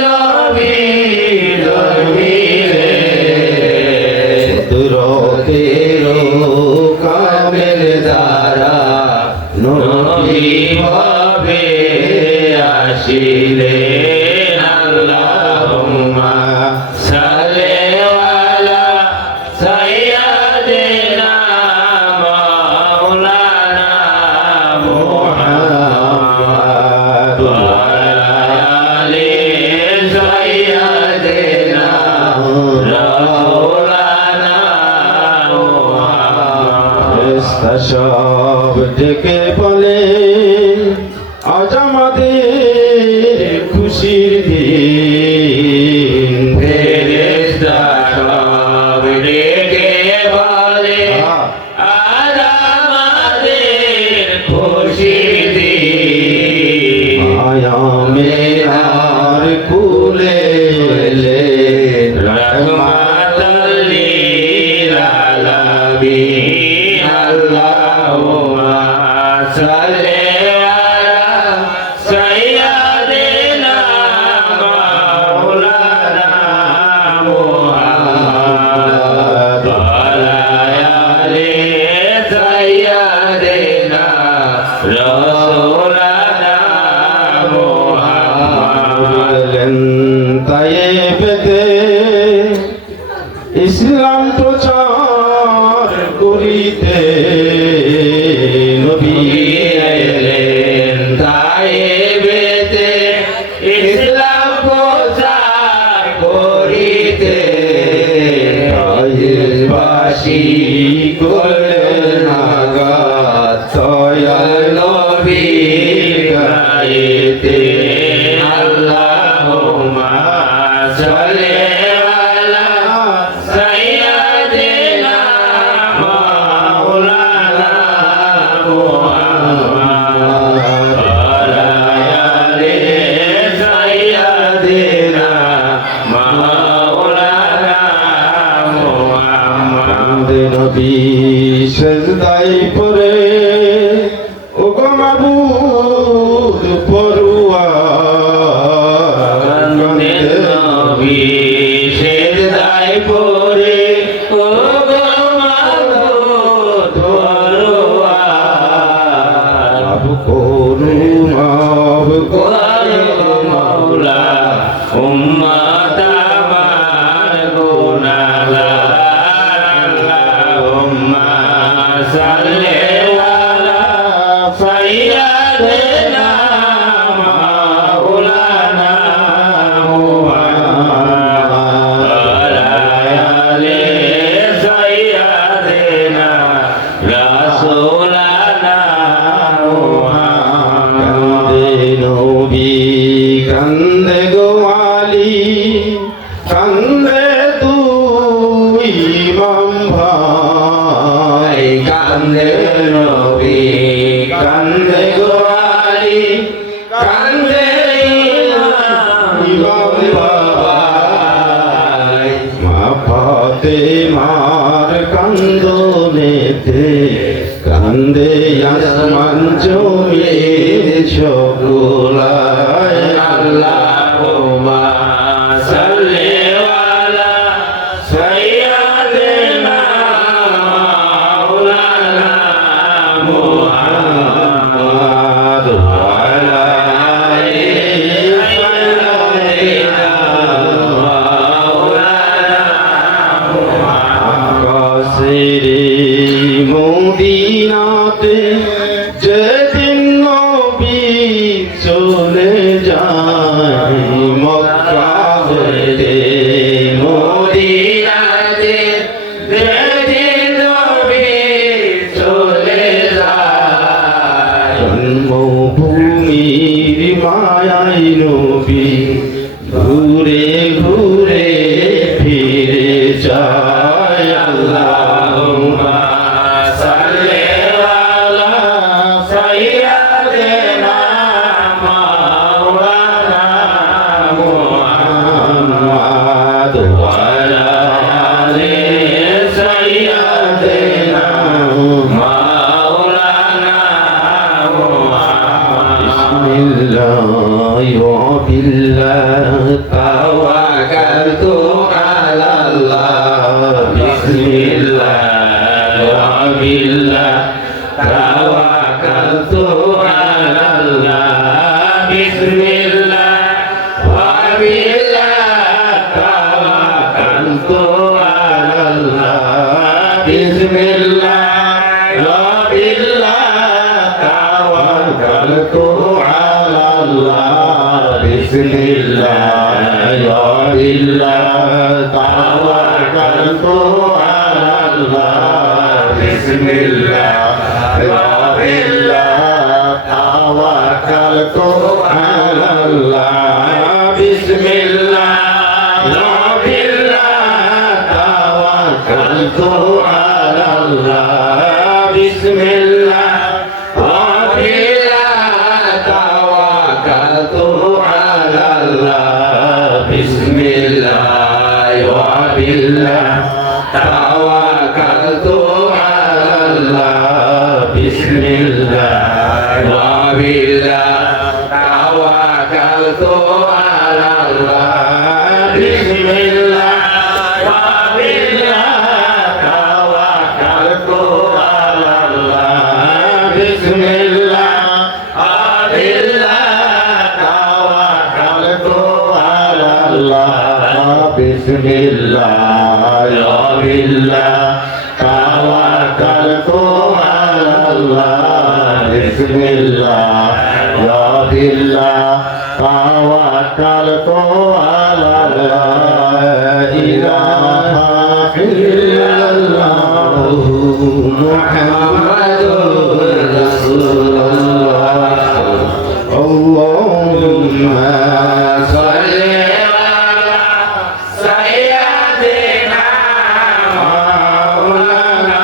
নবী জমিনে কুদরতের কামেল দ্বারা নবী ভাবে আসিলে আল্লাহুম্মা সাল্লি আলা সাইয়্যিদিনা মাওলানা মুহাম্মদ ওয়া আলি সাইয়্যিদিনা রাসূলানা মুহাম্মদ সব ডেকে বলে আজ আমাদের খুশির দিন ফেরেশতা সব ডেকে বলে আজ আমাদের খুশির দিন আয়ামের কুলে এলেন রাহমাতাল লিল আলামিন আল্লাহুম্মা সাল্লি ইসলাম প্রচার করিতে নবী এলেন তায়েবেতে ইসলাম প্রচার করিতে তায়েববাসী করলেন আঘাত দয়াল নবীর গায়েতে আল্লাহুম্মা সাল্লি নবী সেজদায় পড়ে ও গো মাবুদ পরওয়ার নবী সেজদায় পড়ে ও গো মাবুদ পরওয়ার মাফ করু মাওলা উম্মত আমার গুনাহগার সাল্লি আলা সাইয়্যিদিনা মাওলানা মুহাম্মদ ওয়া আলি সাইয়্যিদিনা রাসূলানা মুহাম্মদ নবী কান্দে গো আলী কান্দে তুই ইমাম ভাই কান্দে নবী কান্দে গো আলী কান্দে ইমাম ভাই মা ফাতেমার কান্দনেতে কান্দে আসমান জমিন সকলায় আল্লাহুম্মা সাল্লি আলা সাইয়্যিদিনা মাওলানা মুহাম্মদ ওয়া আলা আলি সাইয়্যিদিনা মাওলানা মুহাম্মদ কাসিরে মদিনাতে যেদিন নবী চলে যায় মক্কা হইতে মদিনাতে যেদিন নবী চলে যায় জন্মভূমির মায়ায় নবী ঘুরে ঘুরে ফিরে যায় আল্লাহুম্মা সাল্লি আলা সাইয়্যিদিনা মাওলানা মুহাম্মদ ওয়া আলা আলি সাইয়্যিদিনা মাওলানা মুহাম্মদ বিসমিল্লাহি ওয়া বিল্লাহ তাওয়াক্কালতু আলাল্লাহ বিসমিল্লাহ ওয়া বিল্লাহ তাওয়াক্কালতু আলাল্লাহ বিসমিল্লাহ ওয়া বিল্লাহ তাওয়াক্কালতু আলাল্লাহ বিসমিল্লাহ ওয়া বিল্লাহ তাওয়াক্কালতু আলাল্লাহ বিসমিল্লাহ ওয়া বিল্লাহ তাওয়াক্কালতু আলাল্লাহ বিসমিল্লাহ ওয়া বিল্লাহ তাওয়াক্কালতু আলাল্লাহ বিসমিল্লাহ ওয়া বিল্লাহ তাওয়াক্কালতু আলাল্লাহ বিসমিল্লাহ ওয়া বিল্লাহ তাওয়াক্কালতু আলাল্লাহ বিসমিল্লাহ ওয়া বিল্লাহ তাওয়াক্কালতু আলাল্লাহ বিসমিল্লাহ ওয়া বিল্লাহ তাওয়াক্কালতু আলাল্লাহ বিসমিল্লাহ ওয়া বিল্লাহ তাওয়াক্কালতু আলাল্লাহ বিসমিল্লাহ ওয়া বিল্লাহ তাওয়াক্কালতু আলাল্লাহ বিসমিল্লাহ ওয়া বিল্লাহ তাওয়াক্কালতু আলাল্লাহ বিসমিল্লাহ ওয়া বিল্লাহ তাওয়াক্কালতু আলাল্লাহ ইলাহা ইল্লাল্লাহ মুহাম্মাদুর রাসূলুল্লাহ আল্লাহুম্মা সাল্লি আলা সাইয়্যিদিনা মাওলানা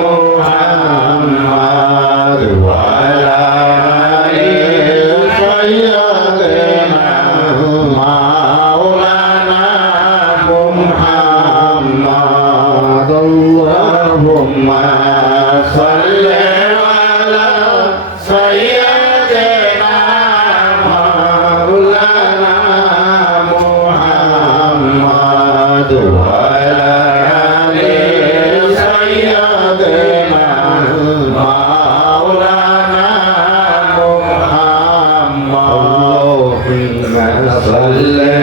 মুহাম্মাদ ওয়া আলা আলি সাইয়্যিদিনা মাওলানা মুহাম্মাদ আল্লাহুম্মা সাল্লি আলা সাইয়্যিদিনা মাওলানা মুহাম্মাদ ওয়া আলা আলি সাইয়্যিদিনা মাওলানা মুহাম্মাদ আল্লাহুম্মা সাল্লি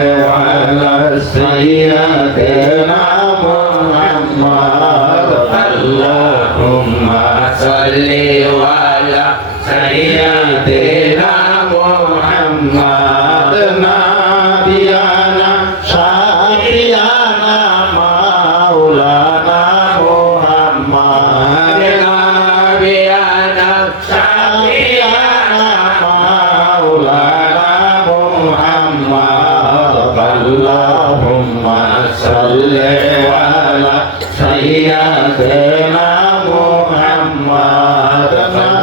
আলা সাইয়্যিদিনা মুহাম্মাদ আল্লাহুম্মা সাল্লি আলা সাইয়্যিদিনা মুহাম্মাদ নাবিয়ানা শাফিয়ানা মাওলানা মুহাম্মাদ নাবিয়ানা শাফিয়ানা মাওলানা মুহাম্মাদ আল্লাহুম্মা সাল্লি আলা সাইয়্যিদিনা মুহাম্মাদ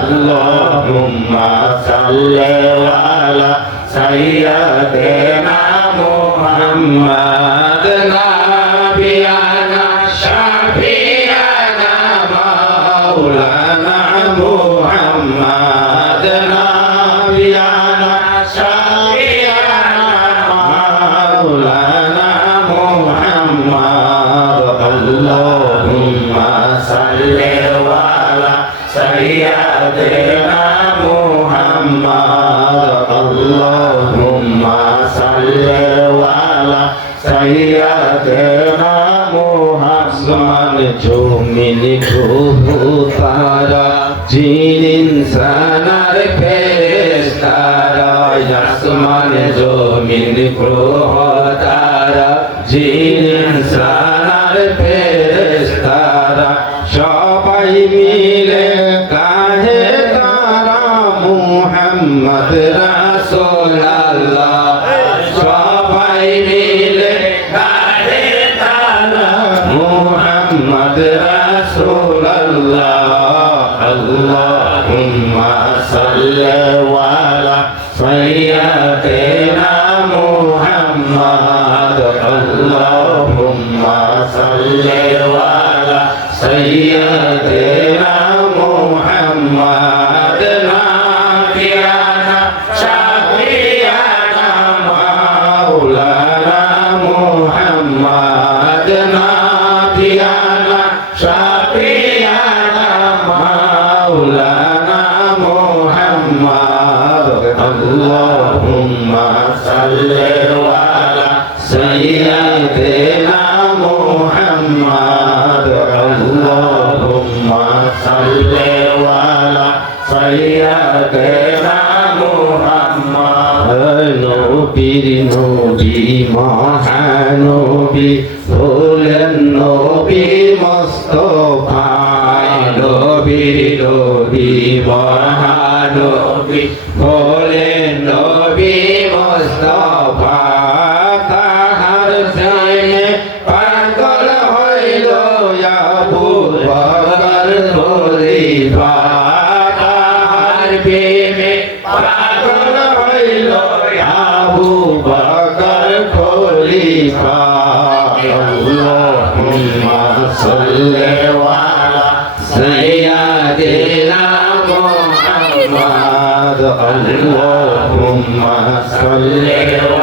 আল্লাহুম্মা সাল্লি আলা সাইয়্যিদিনা মুহাম্মাদ নাবিয়ানা শাফিয়ানা মাওলানা মুহাম্মাদ নাবিয়ানা শাফিয়ানা মাওলানা মুহাম্মাদ আল্লাহুম্মা সাল্লি আলা সাইয়্যিদিনা মুহাম্মাদ আল্লাহুম্মা সাল্লি আলা সাইয়্যিদিনা মুহাম্মাদ জমিন তারা জিন ইনসানার ফেরেশতারা আসমান জমিন গ্রহ তারা জিন ইনসানার ফেরেশতারা সবাই মিলে কাহে তারা মুহাম্মদ রাসূলুল্লাহ সবাই মিলে কাহে তারা মুহাম্মদ রাসূলুল্লাহ আল্লাহুম্মা সাল্লি আলা সাইয়্যিদিনা মুহাম্মদ আল্লাহুম্মা সাল্লি আলা সাইয়্যিদিনা মুহাম্মদ নাবিয়ানা শাফিয়ানা মাওলানা مولانا محمد نبينا شفيعنا مولانا محمد اللهم صل على سيدنا محمد اللهم صل على سيدنا محمد নবীর নবী মহানবী হলেন নবী মুস্তাফা নবীর নবী মহানবী হলেন নবী মুস্তাফা তাহার জন্যে পাগল হইল আবু বকর খলিফা তাহার প্রেমে পাগল হইল আবু বকর খলিফা আল্লাহুম্মা সাল্লি আলা সাইয়্যিদিনা মুহাম্মদ আল্লাহুম্মা সাল্লি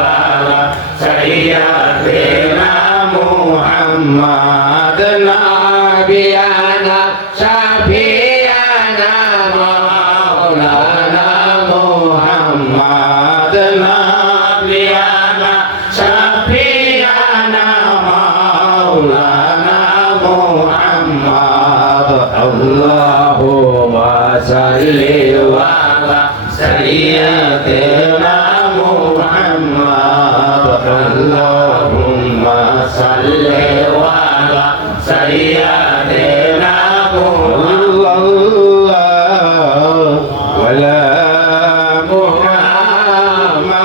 আলা সাইয়্যিদিনা মুহাম্মদ নাবিয়ানা শাফিয়ানা মাওলানা মুহাম্মদ নাবিয়ানা শাফিয়ানা মাওলানা মুহাম্মদ আল্লাহুম্মা সাল্লি আলা সাইয়্যিদিনা মুহাম্মদ আল্লাহুম্মা সাল্লি আলা সাইয়্যিদিনা মুহাম্মদ ওয়ালা মুহাম্মদ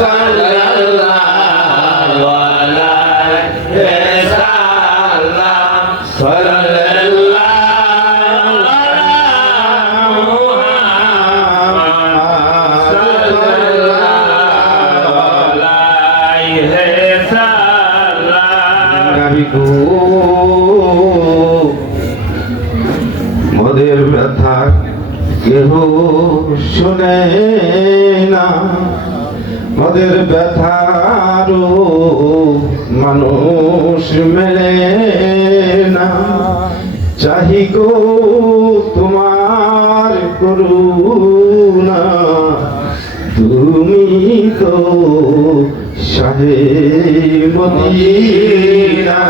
সাল্লাল্লাহু আলাইহি সাল্লাম সাল্লাল্লাহু আলা মুহাম্মদ সাল্লাল্লাহু আলাইহি সাল্লাম নবী গো মোদের ব্যথা কেহ শুনে না মোদের ব্যথারও মানুষ মেলে না চাহি গো তোমার করুণা তুমি তো শাহে মদিনা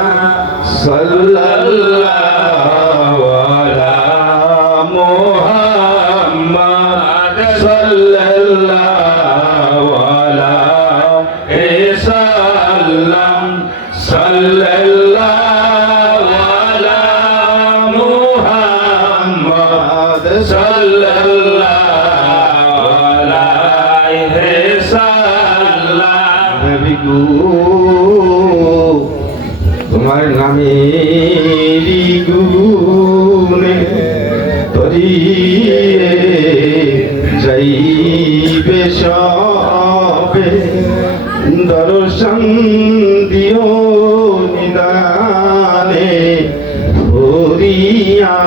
সাল্লাল্লাহু আলা মুহাম্মদ সাল্লাল্লাহু আলাইহি সাল্লাম সাল্লাল্লাহু আলা মুহাম্মদ সাল্লাল্লাহু আলাইহি সাল্লাম নবী গো তোমার নামেরই গুণে তরিয়ে যাইবে সবে দর্শন দিও নিদানে ফরিয়াদ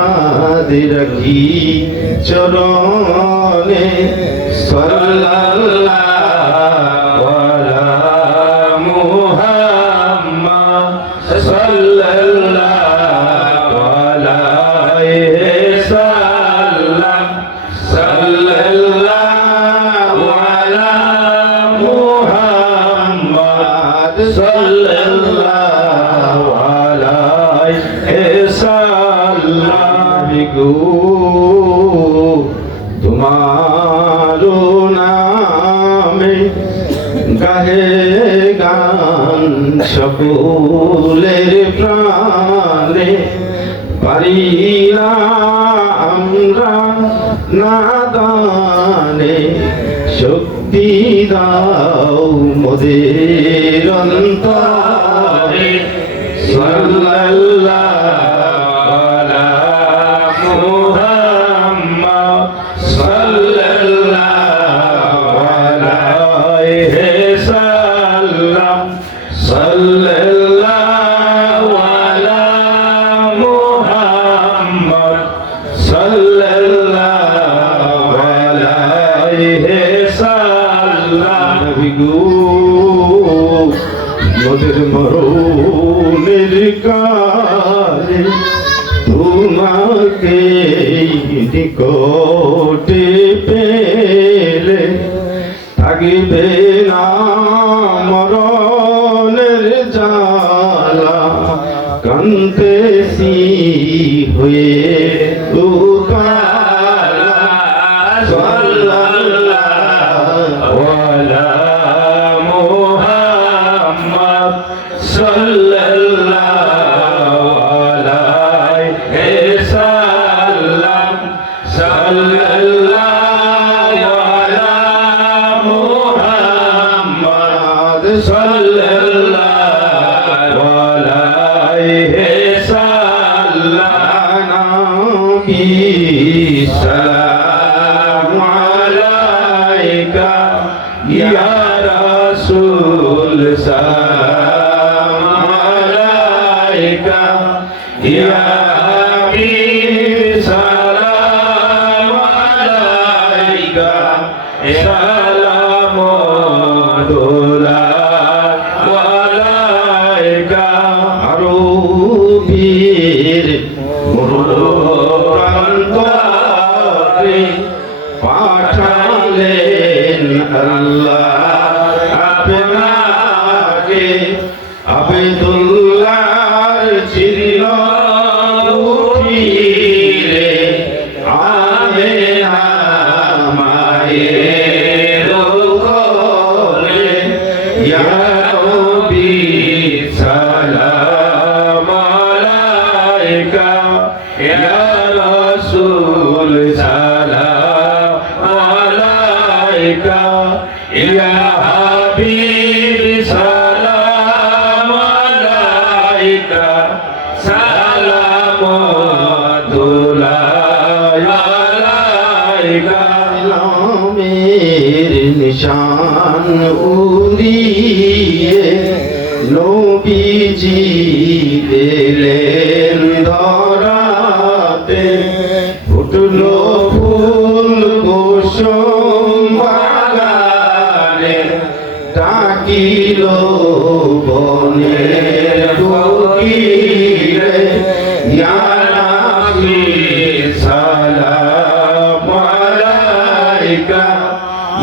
রাখি চরণে সাল্লাল্লাহু আলা মুহাম্মদ সাল্লাল্লাহু আলাইহি সাল্লাম সাল্লাল্লাহু আলা মুহাম্মদ সাল্লাল্লাহু আলাইহি সাল্লাম গো তোমার নামে গাহে গান সকলের প্রাণে পারি না আমরা নাদানে শক্তি দাও মোদের অন্তরে সাল্লাল্লাহু আলা মুহাম্মদ সাল্লাল্লাহু আলাইহি সাল্লাম সাল্লাল্লাহু আলা মুহাম্মদ সাল্লাল্লাহু আলাইহি সাল্লাম নবী গো মোদের মরণের কালে তোমাকে নিকটে পেলে থাকিবে না মরণের জ্বালা কান্দেছি হয়ে দুকালা সাল্লাল্লাহু আলা মুহাম্মদ সাল্লাল্লাহু আলাইহি সাল্লাম সাল্লাল্লাহু আলা মুহাম্মদ সাল্লাল্লাহু আলাইহি সাল্লাম নবী সালামু আলাইকা ইয়া রাসূল সালামু আলাইকা ইয়া হাবিব সালামু আলাইকা সালামুল্লাহ আলাইকা আরবীর প্রান্তরে পাঠালেন আল্লাহ আপনাকে আব্দুল্লাহর চিহ্ন উঠিলে আমেনা মায়ের কোলে ইয়া নবী সালাম আলাইকা ইয়া রাসূল সালাম আলাইকা ইয়া হাবিব সালাম আলাইকা সালামুল্লাহ আলাইকা ইলামের নিশান উড়িয়ে নবীজি এলেন ধরাতে ফুটলো ফুল কুসুম বাগানে ডাকিল বনের কোকিলে ইয়া নবী সালাম আলাইকা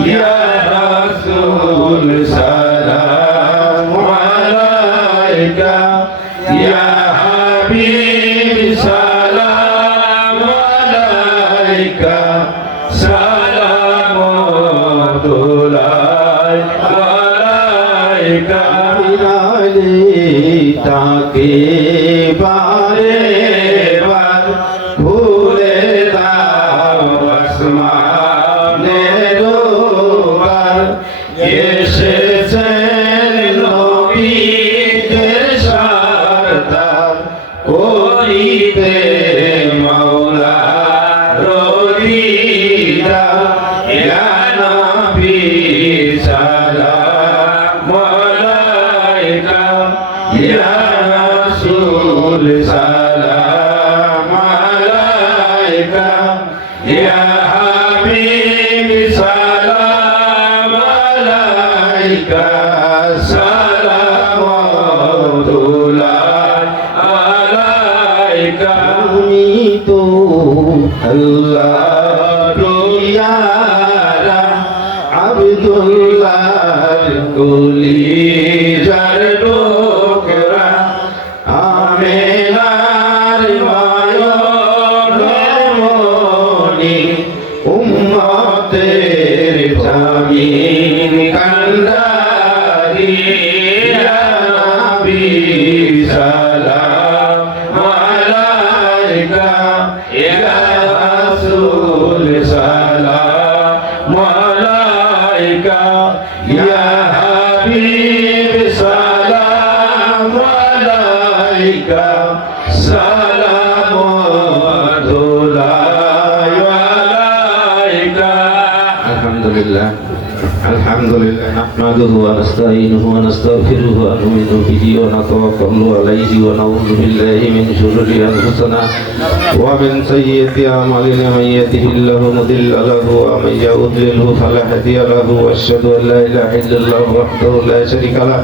ইয়া রাসূল সালাম আলাইকা ইয়া হাবিব সালাম আলাইকা সালামুল্লাহ আলাইকা তাকে বারে বার ভুলে দাও আসমানের বার এসেছেন নবীদের সরদার করিতে মাওলা রদিদা ইয়া নবী সালাম আলাইকা ইয়া রাসূল সালাম আলাইকা ইয়া হাবিব সালাম আলাইকা সালামুল্লাহ আলাইকা তুমি তো আল্লাহর পিয়ারা আব্দুল্লাহর কলিজার টুকরা আমেনার মায়নি উম্মতের জামিন কান্ডারি ইয়া নবী সালাম আলাইকা ইয়া রাসূল সালাম আলাইকা ইয়া হাবিব সালাম আলাইকা সালামুল্লাহ আলাইকা আলহামদুলিল্লাহ الحمد لله نحمده ونستعينه ونستغفره ونؤمن به ونتوكل عليه ونعوذ بالله من شرور أنفسنا ومن سيئات أعمالنا من يهده الله مضل له ومن يضلله فلا هادي له وأشهد أن لا إله إلا الله وحده لا شريك له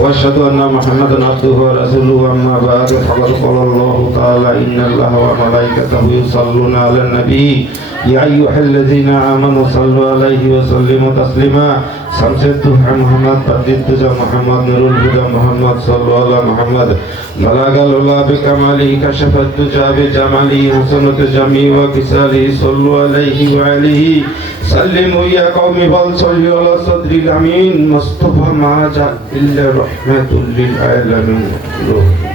وأشهد أن محمدا عبده ورسوله أما بعد فقد قال الله تعالى إن الله وملائكته يصلون على النبي يا أيها الذين آمنوا صلوا عليه وسلموا تسليما شمس الضحى محمد بدر الدجى محمد نور الهدى محمد صلوا على محمد بلغ العلا بكماله كشف الدجى بجماله حسنة جميع وكساله صلوا عليه وآله سلموا يا قوم بل صلوا على صدر الأمين مصطفى ما جاء إلا رحمة للعالمين